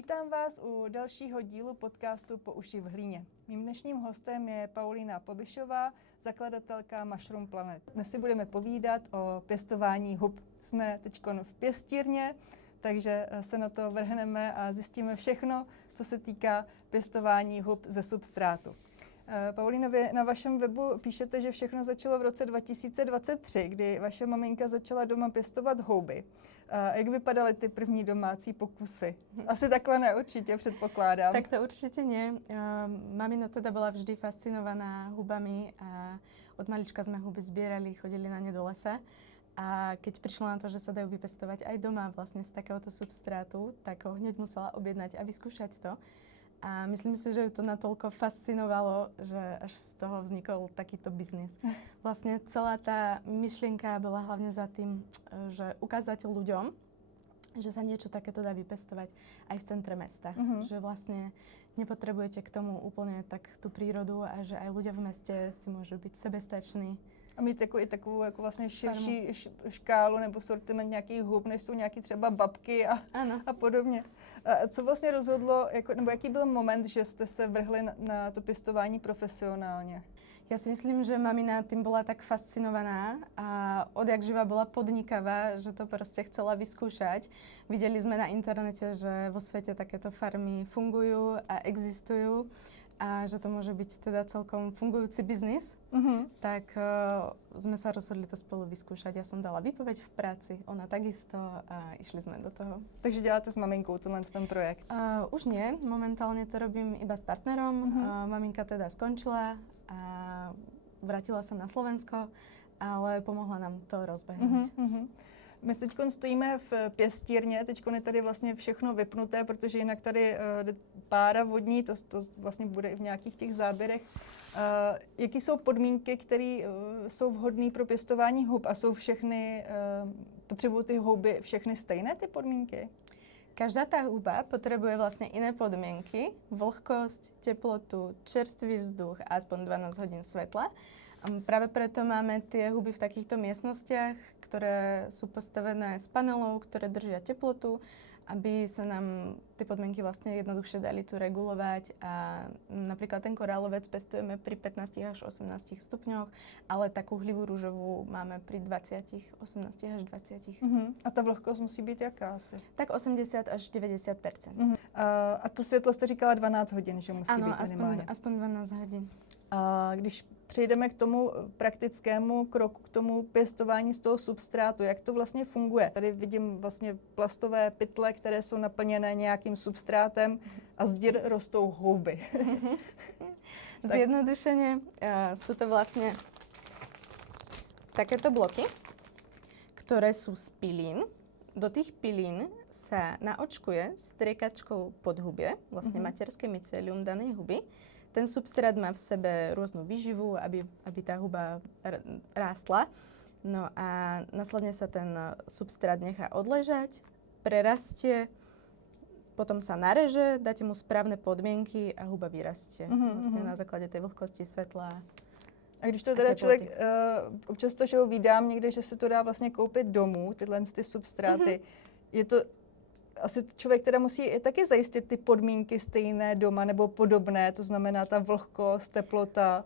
Vítám vás u dalšího dílu podcastu Po uši v hlíně. Mým dnešním hostem je Paulína Pobišová, zakladatelka Mushroom Planet. Dnes si budeme povídat o pěstování hub. Jsme teď v pěstírně, takže se na to vrhneme a zjistíme všechno, co se týká pěstování hub ze substrátu. Paulíno, vy na vašem webu píšete, že všechno začalo v roce 2023, kdy vaše maminka začala doma pěstovat houby. Jak vypadaly ty první domácí pokusy? Asi takhle ne, určitě, předpokládám. Tak to určite nie. Mamino teda bola vždy fascinovaná hubami a od malička sme huby zbierali, chodili na ne do lesa. A keď prišla na to, že sa dajú vypestovať aj doma vlastne z takéhoto substrátu, tak ho hneď musela objednať a vyskúšať to. A myslím si, že ju to natoľko fascinovalo, že až z toho vznikol takýto biznis. Vlastne celá tá myšlienka bola hlavne za tým, že ukázať ľuďom, že sa niečo takéto dá vypestovať aj v centre mesta. Že vlastne nepotrebujete k tomu úplne tak tú prírodu a že aj ľudia v meste si môžu byť sebestační. A mít i takovou jako vlastně širší škálu nebo sortiment nějakých hub, než jsou nějaký třeba babky a podobně. A co vlastně rozhodlo, nebo jaký byl moment, že jste se vrhli na to pěstování profesionálně? Ja si myslím, že mamina tým bola tak fascinovaná a odjak živa bola podnikavá, že to proste chcela vyskúšať. Videli sme na internete, že vo svete takéto farmy fungujú a existujú a že to môže byť teda celkom fungujúci biznis. Tak sme sa rozhodli to spolu vyskúšať. Ja som dala výpoveď v práci, ona takisto a išli sme do toho. Takže děláte s maminkou ten projekt? Už nie, momentálne to robím iba s partnerom. Maminka teda skončila a vrátila sa na Slovensko, ale pomohla nám to rozbehnúť. My teď stojíme v pěstírně, teď je tady vlastně všechno vypnuté, protože jinak tady pára vodní, to vlastně bude i v nějakých těch záběrech. Jaký jsou podmínky, které jsou vhodné pro pěstování hub a jsou všechny, potřebují ty houby všechny stejné ty podmínky? Každá tá huba potrebuje vlastne iné podmienky, vlhkosť, teplotu, čerstvý vzduch a aspoň 12 hodín svetla. A práve preto máme tie huby v takýchto miestnostiach, ktoré sú postavené z panelov, ktoré držia teplotu, aby sa nám tie podmienky vlastne jednoduchšie dali tu regulovať. A napríklad ten korálovec pestujeme pri 15 až 18 stupňoch, ale takú hlivú rúžovú máme pri 20, 18 až 20. A ta vlhkost musí být jaká asi? Tak 80 až 90%. A to světlo jste říkala 12 hodin, že musí být minimálně? Ano, aspoň 12 hodin. A když přejdeme k tomu praktickému kroku, k tomu pěstování z toho substrátu, jak to vlastně funguje. Tady vidím vlastně plastové pytle, které jsou naplněné nějakým substrátem a z dír rostou houby. Zjednodušene sú to vlastne takéto bloky, ktoré sú z pilín. Do tých pilín sa naočkuje striekačkou podhubie, vlastne materské mycelium danej huby. Ten substrát má v sebe rôznu výživu, aby tá huba rástla. No a následne sa ten substrát nechá odležať, prerastie, potom sa nareže, dáte mu správne podmienky a huba vyrastie. Vlastne na základe tej vlhkosti, svetla. A když to teda člověk, občas to, že ho vydám někde, že se to dá vlastně koupit domů, tyhle ty substráty, je to asi člověk teda musí taky zajistit ty podmínky stejné doma nebo podobné, to znamená ta vlhkost, teplota.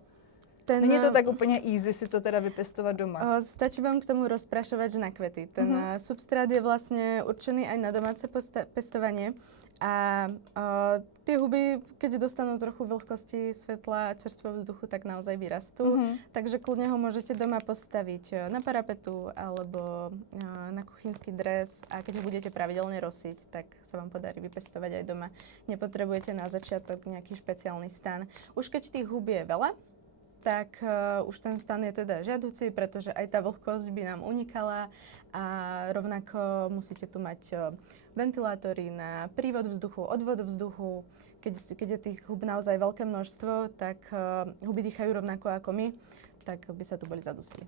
Není to tak úplně easy si to teda vypestovať doma? Stačí vám k tomu rozprašovač na kvety. Ten substrát je vlastne určený aj na domáce pestovanie a tie huby, keď dostanú trochu vlhkosti, svetla a čerstvého vzduchu, tak naozaj vyrastú. Takže kľudne ho môžete doma postaviť na parapetu alebo na kuchynský dres a keď ho budete pravidelne rosiť, tak sa vám podarí vypestovať aj doma. Nepotrebujete na začiatok nejaký špeciálny stan. Už keď tých hub je veľa, tak už ten stan je teda žiaduci, pretože aj tá vlhkosť by nám unikala a rovnako musíte tu mať ventilátory na prívod vzduchu, odvod vzduchu. Keď je tých hub naozaj veľké množstvo, tak huby dýchajú rovnako ako my, tak by sa tu boli zadusili.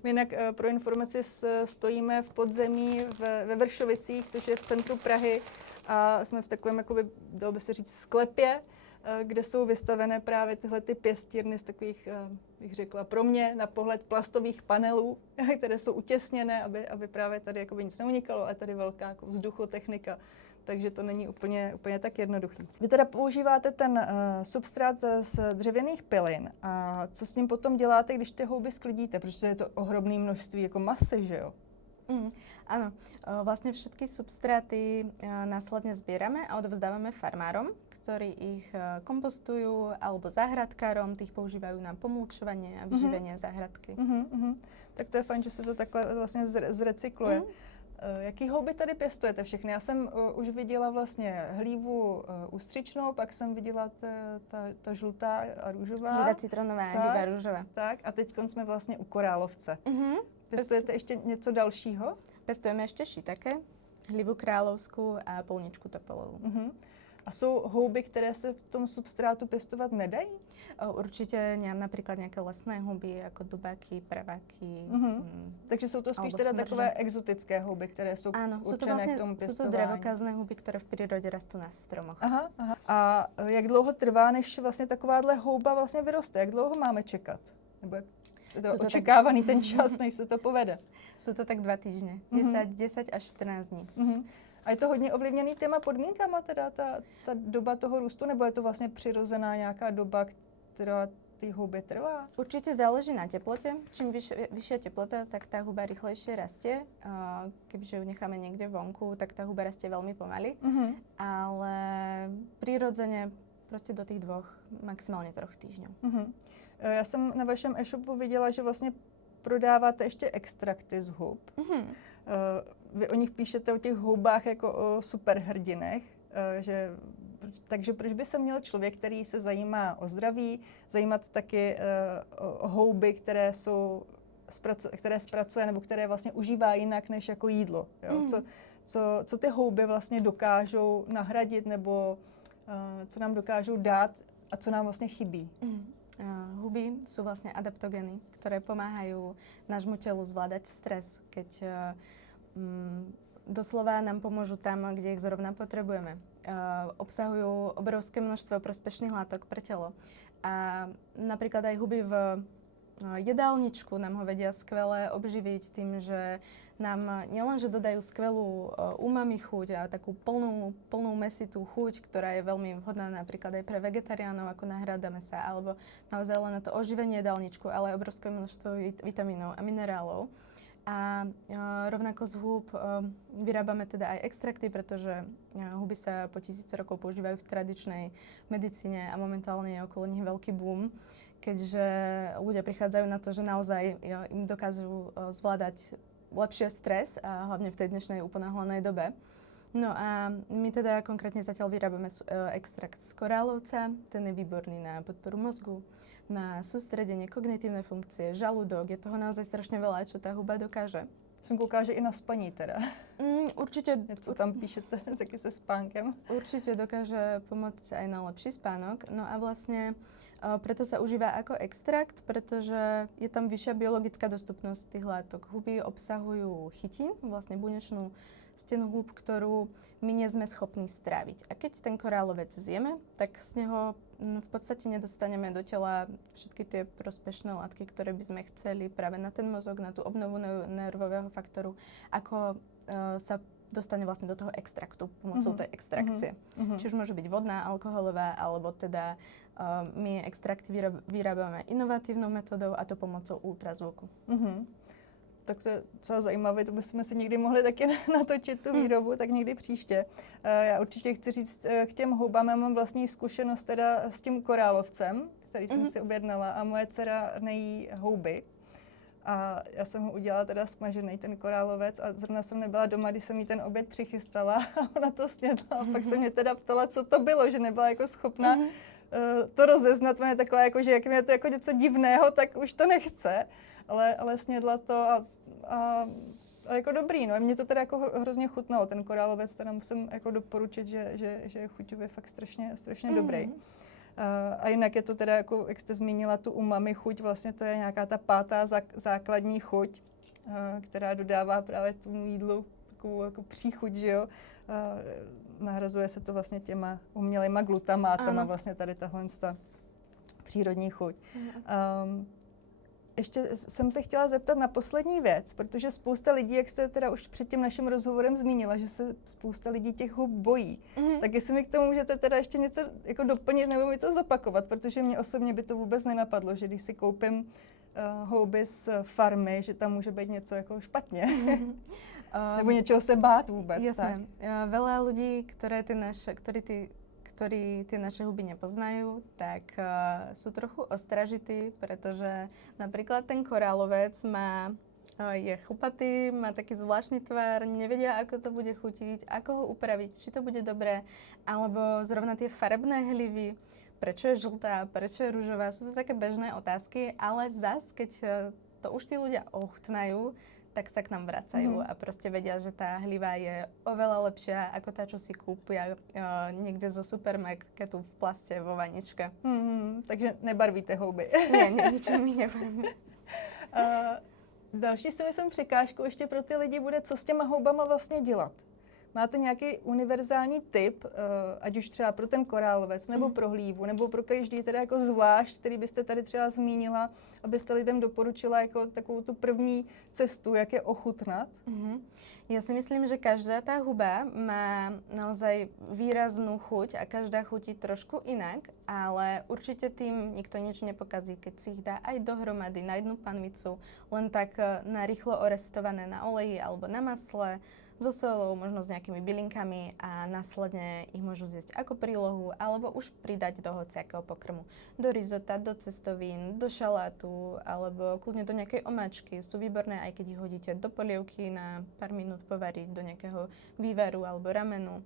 My jinak pro informaci stojíme v podzemí ve Vršovicích, což je v centru Prahy a jsme v takovém, jakoby, dalo by se říct, sklepě, kde jsou vystavené právě tyhle ty pěstírny z takových, bych řekla, pro mě na pohled plastových panelů, které jsou utěsněné, aby právě tady jakoby nic neunikalo, ale tady velká jako vzduchotechnika. takže to není úplně tak jednoduchý. Vy teda používáte ten substrát z dřevěných pilin a co s ním potom děláte, když ty houby sklidíte, protože je to ohromné množství jako masy, že jo? Áno, vlastne všetky substráty následne zbierame a odovzdávame farmárom, ktorí ich kompostujú, alebo záhradkárom, tých používajú na pomulčovanie a vyživenie záhradky. Tak to je fajn, že se to takhle vlastně zrecykluje. Jaký houby tady pěstujete všechny? Já jsem už viděla vlastně hlívu ústřičnou, pak jsem viděla ta žlutá a růžová. Hlíva citronová a hlíva růžová. Tak a teď jsme vlastně u korálovce. Pěstujete ještě něco dalšího? Pestujeme ešte šitake, hlivu královskú a polničku topolovú. A jsou houby, které se v tom substrátu pěstovat nedají? Určite napríklad nejaké lesné houby, ako dubáky, praváky. Takže jsou to spíš teda takové exotické houby, které jsou určené k tomu pěstování. Sú to dravokazné houby, ktoré v prírode rastú na stromoch. Aha. A jak dlouho trvá, než vlastně takováhle houba vlastně vyroste? Jak dlouho máme čekat? Nebo jak to očekávaný ten čas, než se to povede? Sú to tak 2 týždne. 10 až 14 dní. A je to hodně ovlivněný těma podmínkama, teda ta doba toho růstu, nebo je to vlastně přirozená nějaká doba, která ty houby trvá? Určite záleží na teplote. Čím vyššia teplota, tak tá huba rýchlejšie rastie. Kebyže ju necháme niekde vonku, tak tá huba rastie veľmi pomaly. Ale prirodzene proste do tých 2, maximálne 3 týždňov. Já jsem na vašem e-shopu viděla, že vlastně prodáváte ještě extrakty z hub. Vy o nich píšete, o těch houbách jako o superhrdinech, takže proč by se měl člověk, který se zajímá o zdraví, zajímat taky o houby, které zpracuje nebo které vlastně užívá jinak než jako jídlo? Jo? Co ty houby vlastně dokážou nahradit nebo co nám dokážou dát a co nám vlastně chybí? Huby sú vlastne adaptogeny, ktoré pomáhajú nášmu telu zvládať stres, keď doslova nám pomôžu tam, kde ich zrovna potrebujeme. Obsahujú obrovské množstvo prospešných látok pre telo. A napríklad aj huby v jedálničku nám ho vedia skvele obživiť tým, že nám nielenže dodajú skvelú umami chuť a takú plnú mesitú chuť, ktorá je veľmi vhodná napríklad aj pre vegetariánov ako náhrada mäsa, alebo naozaj len na to oživenie jedálničku, ale aj obrovské množstvo vitamínov a minerálov. A rovnako z húb vyrábame teda aj extrakty, pretože huby sa po 1000 rokov používajú v tradičnej medicíne a momentálne je okolo nich veľký boom, keďže ľudia prichádzajú na to, že naozaj im dokážu zvládať lepšie stres a hlavne v tej dnešnej uponáhlenej dobe. No a my teda konkrétne zatiaľ vyrábame extrakt z korálovca, ten je výborný na podporu mozgu, na sústredenie, kognitívne funkcie, žalúdok, je toho naozaj strašne veľa, čo tá huba dokáže. Jsem koukala, že i na spaní teda. Určite. Co tam píšete taky se spánkem? Určite dokáže pomôcť aj na lepší spánok. No a vlastne preto sa užíva ako extrakt, pretože je tam vyššia biologická dostupnosť tých látok. Huby obsahujú chytín, vlastne bunečnú stenu húb, ktorú my nie sme schopní stráviť. A keď ten korálovec zjeme, tak z neho v podstate nedostaneme do tela všetky tie prospešné látky, ktoré by sme chceli práve na ten mozog, na tú obnovu nervového faktoru, ako sa dostane vlastne do toho extraktu pomocou tej extrakcie. Či už môže byť vodná, alkoholová, alebo teda my extrakty vyrábame inovatívnou metodou a to pomocou ultrazvuku. Tak to je docela zajímavé, to bychom si někdy mohli taky natočit tu výrobu, tak někdy příště. Já určitě chci říct k těm houbám, já mám vlastní zkušenost teda s tím korálovcem, který jsem si objednala a moje dcera nejí houby. A já jsem ho udělala teda smažený, ten korálovec, a zrovna jsem nebyla doma, když jsem jí ten oběd přichystala a ona to snědla. A pak se mě teda ptala, co to bylo, že nebyla jako schopna to rozeznat. Ona je taková, jako, že jak je to jako něco divného, tak už to nechce. Ale snědla to a jako dobrý, no. Mně to teda jako hrozně chutnalo, ten korálovec, teda musím jako doporučit, že je chuťově fakt strašně dobrý. A jinak je to teda, jako, jak jste zmínila, tu umami chuť, vlastně to je nějaká ta 5. základní chuť, která dodává právě tomu jídlu takovou jako příchuť, že jo. Nahrazuje se to vlastně těma umělejma glutamátama, vlastně tady tahle přírodní chuť. ještě jsem se chtěla zeptat na poslední věc, protože spousta lidí, jak jste teda už před tím naším rozhovorem zmínila, že se spousta lidí těch hub bojí. Tak jestli mi k tomu můžete teda ještě něco jako doplnit nebo mi to zopakovat, protože mě osobně by to vůbec nenapadlo, že když si koupím houby z farmy, že tam může být něco jako špatně. Nebo něčeho se bát vůbec. Jasné. Veľa ľudí, ktorí tie naše huby nepoznajú, tak sú trochu ostražití, pretože napríklad ten korálovec je chlpatý, má taký zvláštny tvar, nevedia, ako to bude chutiť, ako ho upraviť, či to bude dobré, alebo zrovna tie farebné hlivy, prečo je žltá, prečo je ružová, sú to také bežné otázky, ale zas, keď to už tí ľudia ochutnajú, tak sa k nám vracajú a proste vedia, že tá hliva je oveľa lepšia ako tá, čo si kúpia niekde zo supermarketu v plaste vo vaničke. Takže nebarvíte houby. Ne, ničím mi nebarví. Další si myslím překážkou ještě pro ty lidi bude, co s těma houbama vlastně dělat. Máte nějaký univerzální tip, ať už třeba pro ten korálovec, nebo pro hlívu, nebo pro každý teda jako zvlášť, který byste tady třeba zmínila, abyste lidem doporučila jako takovou tu první cestu, jak je ochutnat? Ja si myslím, že každá tá huba má naozaj výraznú chuť a každá chutí trošku inak, ale určite tým nikto nič nepokazí, keď si ich dá aj dohromady na jednu panvicu, len tak narýchlo orestované na oleji alebo na masle, so solou, možno s nejakými bylinkami a následne ich môžu zjesť ako prílohu alebo už pridať do hociakého pokrmu. Do risota, do cestovín, do šalátu alebo kľudne do nejakej omáčky. Sú výborné, aj keď ich hodíte do polievky na pár minút povariť, do nejakého vývaru alebo ramenu.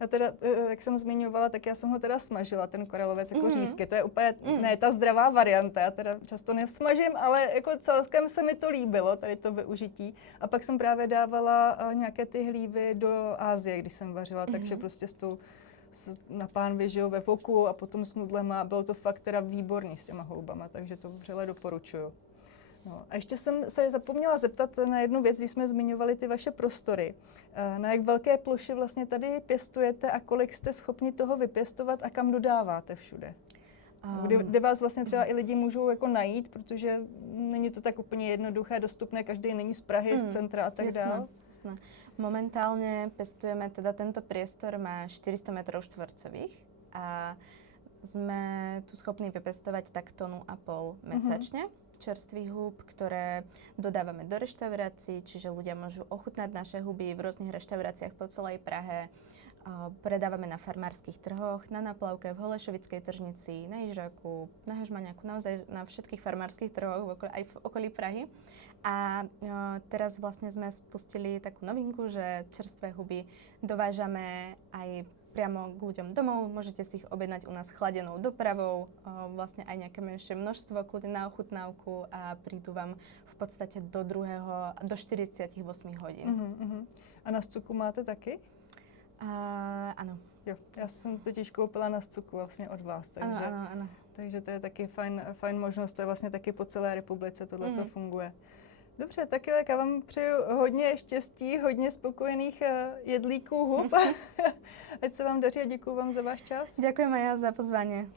A teda, jak jsem zmiňovala, tak já jsem ho teda smažila, ten koralovec jako řízky. To je úplně ne ta zdravá varianta, já teda často nesmažím, ale jako celkem se mi to líbilo, tady to využití. A pak jsem právě dávala nějaké ty hlívy do Asie, když jsem vařila, takže prostě na pánvi, že jo, ve voku a potom s nudlema. Bylo to fakt teda výborný s těma houbama, takže to vřele doporučuju. No, a ještě jsem se zapomněla zeptat na jednu věc, když jsme zmiňovali ty vaše prostory. Na jak velké ploše vlastně tady pěstujete a kolik jste schopni toho vypěstovat a kam dodáváte všude? Kde vás vlastně třeba i lidi můžou jako najít, protože není to tak úplně jednoduché, dostupné, každý není z Prahy, z centra a tak dále. Jasné. Momentálne pestujeme, teda tento priestor má 400 m2 a sme tu schopní vypestovať tak 1,5 tonu mesačne. Čerstvých húb, ktoré dodávame do reštaurácií, čiže ľudia môžu ochutnať naše huby v rôznych reštauráciách po celej Prahe. Predávame na farmárskych trhoch, na Naplavke, v Holešovickej tržnici, na Jižaku, na Hežmaniaku, naozaj na všetkých farmárskych trhoch, aj v okolí Prahy. A teraz vlastne sme spustili takú novinku, že čerstvé huby dovážame aj priamo k ľuďom domov, môžete si ich objednať u nás chladenou dopravou, vlastne aj nejaké menšie množstvo, kľudne na ochutnávku a prídu vám v podstate do 48 hodín. A na Scuku máte taky? Áno. Jo, já jsem totiž koupila na Scuku vlastně od vás, takže, ano. Takže to je taky fajn možnost, to je vlastně taky po celé republice, tohle to funguje. Dobře, tak jo, já vám přeju hodně štěstí, hodně spokojených jedlíků hub. Ať se vám daří a děkuju vám za váš čas. Ďakujem aj ja za pozvanie.